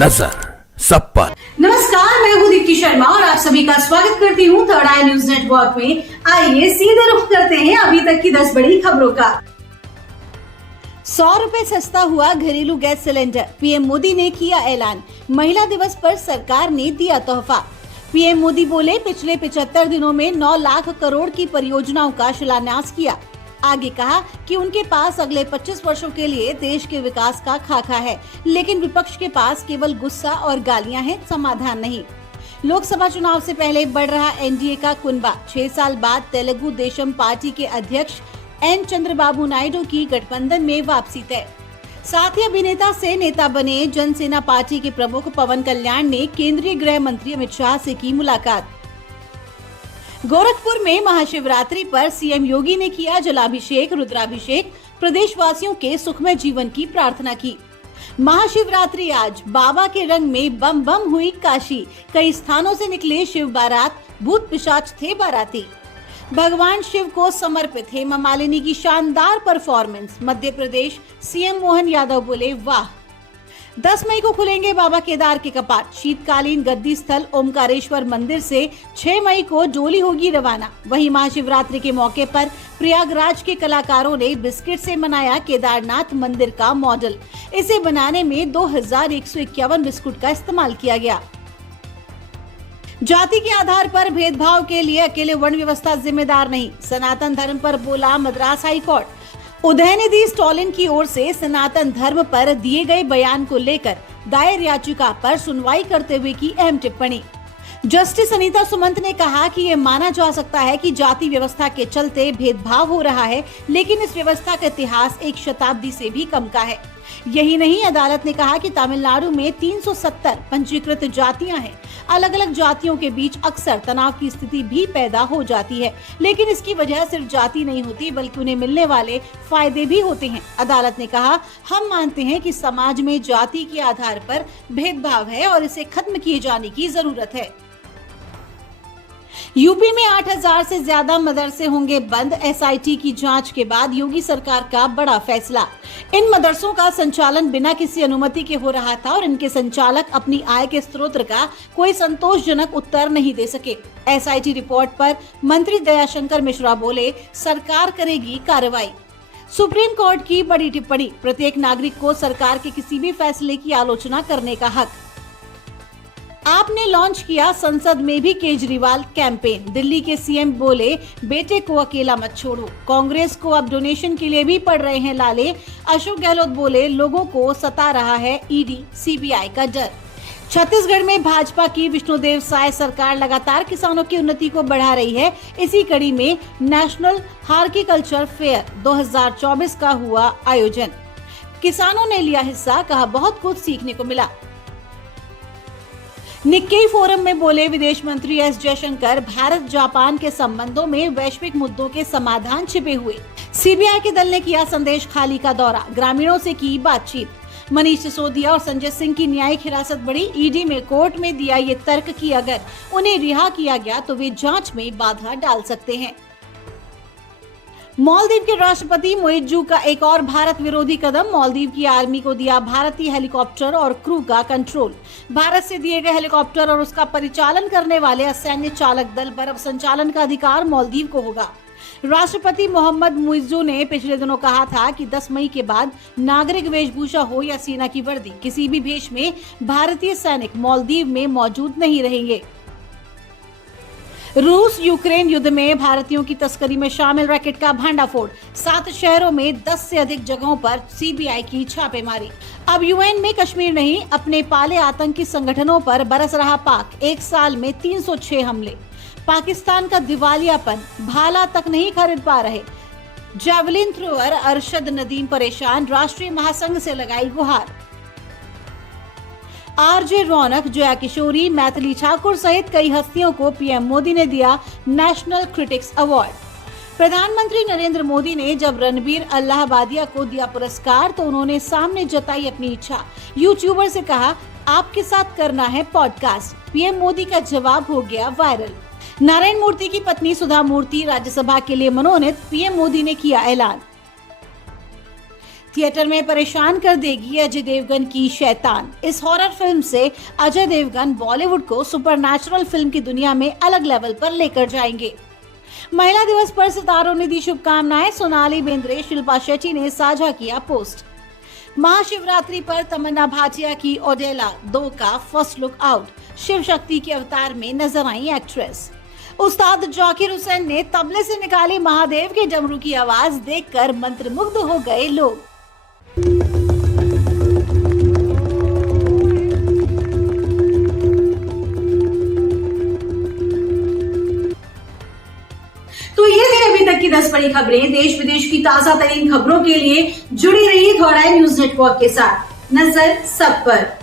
नजर सब पर। नमस्कार, मैं हूँ दीप्ति शर्मा और आप सभी का स्वागत करती हूँ थर्ड आई न्यूज नेटवर्क में। आइए सीधे रुख करते हैं अभी तक की 10 बड़ी खबरों का। 100 रुपए सस्ता हुआ घरेलू गैस सिलेंडर, पीएम मोदी ने किया ऐलान। महिला दिवस पर सरकार ने दिया तोहफा। पीएम मोदी बोले, पिछले 75 दिनों में 9 लाख करोड़ की परियोजनाओं का शिलान्यास किया। आगे कहा कि उनके पास अगले 25 वर्षों के लिए देश के विकास का खाका है, लेकिन विपक्ष के पास केवल गुस्सा और गालियां हैं, समाधान नहीं। लोकसभा चुनाव से पहले बढ़ रहा एनडीए का कुनबा। 6 साल बाद तेलुगु देशम पार्टी के अध्यक्ष एन चंद्रबाबू नायडू की गठबंधन में वापसी तय। साथ ही अभिनेता से नेता बने जनसेना पार्टी के प्रमुख पवन कल्याण ने केंद्रीय गृह मंत्री अमित शाह से की मुलाकात। गोरखपुर में महाशिवरात्रि पर सीएम योगी ने किया जलाभिषेक, रुद्राभिषेक, प्रदेशवासियों के सुखमय जीवन की प्रार्थना की। महाशिवरात्रि आज, बाबा के रंग में बम बम हुई काशी। कई स्थानों से निकले शिव बारात, भूत पिशाच थे बाराती। भगवान शिव को समर्पित हेमा मालिनी की शानदार परफॉर्मेंस। मध्य प्रदेश सीएम मोहन यादव बोले, वाह। 10 मई को खुलेंगे बाबा केदार के कपाट। शीतकालीन गद्दी स्थल ओमकारेश्वर मंदिर से 6 मई को डोली होगी रवाना। वहीं महाशिवरात्रि के मौके पर प्रयागराज के कलाकारों ने बिस्किट से मनाया केदारनाथ मंदिर का मॉडल। इसे बनाने में 2151 बिस्कुट का इस्तेमाल किया गया। जाति के आधार पर भेदभाव के लिए अकेले वर्ण व्यवस्था जिम्मेदार नहीं, सनातन धर्म पर बोला Madras high court. Udhayanidhi Stalin की ओर से सनातन धर्म पर दिए गए बयान को लेकर दायर याचिका पर सुनवाई करते हुए की अहम टिप्पणी। जस्टिस अनीता सुमंत ने कहा कि ये माना जा सकता है कि जाति व्यवस्था के चलते भेदभाव हो रहा है, लेकिन इस व्यवस्था का इतिहास 1 शताब्दी से भी कम का है। यही नहीं, अदालत ने कहा कि तमिलनाडु में 370 पंजीकृत जातियां हैं। अलग अलग जातियों के बीच अक्सर तनाव की स्थिति भी पैदा हो जाती है, लेकिन इसकी वजह सिर्फ जाति नहीं होती, बल्कि उन्हें मिलने वाले फायदे भी होते हैं। अदालत ने कहा, हम मानते हैं कि समाज में जाति के आधार पर भेदभाव है और इसे खत्म किए जाने की जरूरत है। यूपी में 8000 से ज्यादा मदरसे होंगे बंद। एसआईटी की जांच के बाद योगी सरकार का बड़ा फैसला। इन मदरसों का संचालन बिना किसी अनुमति के हो रहा था और इनके संचालक अपनी आय के स्रोत का कोई संतोषजनक उत्तर नहीं दे सके। एसआईटी रिपोर्ट पर मंत्री दयाशंकर मिश्रा बोले, सरकार करेगी कार्रवाई। सुप्रीम कोर्ट की बड़ी टिप्पणी, प्रत्येक नागरिक को सरकार के किसी भी फैसले की आलोचना करने का हक। आपने लॉन्च किया संसद में भी केजरीवाल कैंपेन। दिल्ली के सीएम बोले, बेटे को अकेला मत छोड़ो। कांग्रेस को अब डोनेशन के लिए भी पड़ रहे हैं लाले। अशोक गहलोत बोले, लोगों को सता रहा है ईडी सीबीआई का डर। छत्तीसगढ़ में भाजपा की विष्णुदेव साय सरकार लगातार किसानों की उन्नति को बढ़ा रही है। इसी कड़ी में नेशनल हॉर्टिकल्चर फेयर 2024 का हुआ आयोजन। किसानों ने लिया हिस्सा, कहा बहुत कुछ सीखने को मिला। निक्केई फोरम में बोले विदेश मंत्री एस जयशंकर, भारत जापान के संबंधों में वैश्विक मुद्दों के समाधान छिपे हुए। सीबीआई के दल ने किया संदेश खाली का दौरा, ग्रामीणों से की बातचीत। मनीष सिसोदिया और संजय सिंह की न्यायिक हिरासत बढ़ी। ईडी में कोर्ट में दिया ये तर्क कि अगर उन्हें रिहा किया गया तो वे जांच में बाधा डाल सकते हैं। मालदीव के राष्ट्रपति मुइज्जू का एक और भारत विरोधी कदम। मालदीव की आर्मी को दिया भारतीय हेलीकॉप्टर और क्रू का कंट्रोल। भारत से दिए गए हेलीकॉप्टर और उसका परिचालन करने वाले असैन्य चालक दल पर अब संचालन का अधिकार मालदीव को होगा। राष्ट्रपति मोहम्मद मुइज्जू ने पिछले दिनों कहा था कि 10 मई के बाद नागरिक वेशभूषा हो या सेना की वर्दी, किसी भी भेष में भारतीय सैनिक मालदीव में मौजूद नहीं रहेंगे। रूस यूक्रेन युद्ध में भारतीयों की तस्करी में शामिल रैकेट का भांडाफोड़। 7 शहरों में 10 से अधिक जगहों पर सीबीआई की छापेमारी। अब यूएन में कश्मीर नहीं, अपने पाले आतंकी संगठनों पर बरस रहा पाक। 1 साल में 306 हमले। पाकिस्तान का दिवालियापन, भाला तक नहीं खरीद पा रहे। जैवलिन थ्रोअर अरशद नदीम परेशान, राष्ट्रीय महासंघ से लगाई गुहार। आरजे रौनक, जया किशोरी, मैथिली ठाकुर सहित कई हस्तियों को पीएम मोदी ने दिया नेशनल क्रिटिक्स अवार्ड। प्रधानमंत्री नरेंद्र मोदी ने जब रणबीर अल्लाहबादिया को दिया पुरस्कार तो उन्होंने सामने जताई अपनी इच्छा। यूट्यूबर से कहा, आपके साथ करना है पॉडकास्ट। पीएम मोदी का जवाब हो गया वायरल। नारायण मूर्ति की पत्नी सुधा मूर्ति राज्यसभा के लिए मनोनीत, पीएम मोदी ने किया ऐलान। थिएटर में परेशान कर देगी अजय देवगन की शैतान। इस हॉरर फिल्म से अजय देवगन बॉलीवुड को सुपरनैचुरल फिल्म की दुनिया में अलग लेवल पर लेकर जाएंगे। महिला दिवस पर सितारों ने दी शुभकामनाएं। सोनाली बेंद्रे, शिल्पा शेट्टी ने साझा किया पोस्ट। महाशिवरात्रि पर तमन्ना भाटिया की ओडेला 2 का first look out. Shiv Shakti के अवतार में नजर आई एक्ट्रेस। उस्ताद जाकिर हुसैन ने तबले से निकाली महादेव के डमरू की आवाज, देखकर मंत्रमुग्ध हो गए लोग। तो ये थी अभी तक की 10 बड़ी खबरें। देश विदेश की ताजा तरीन खबरों के लिए जुड़ी रही थोड़ा न्यूज नेटवर्क के साथ। नजर सब पर।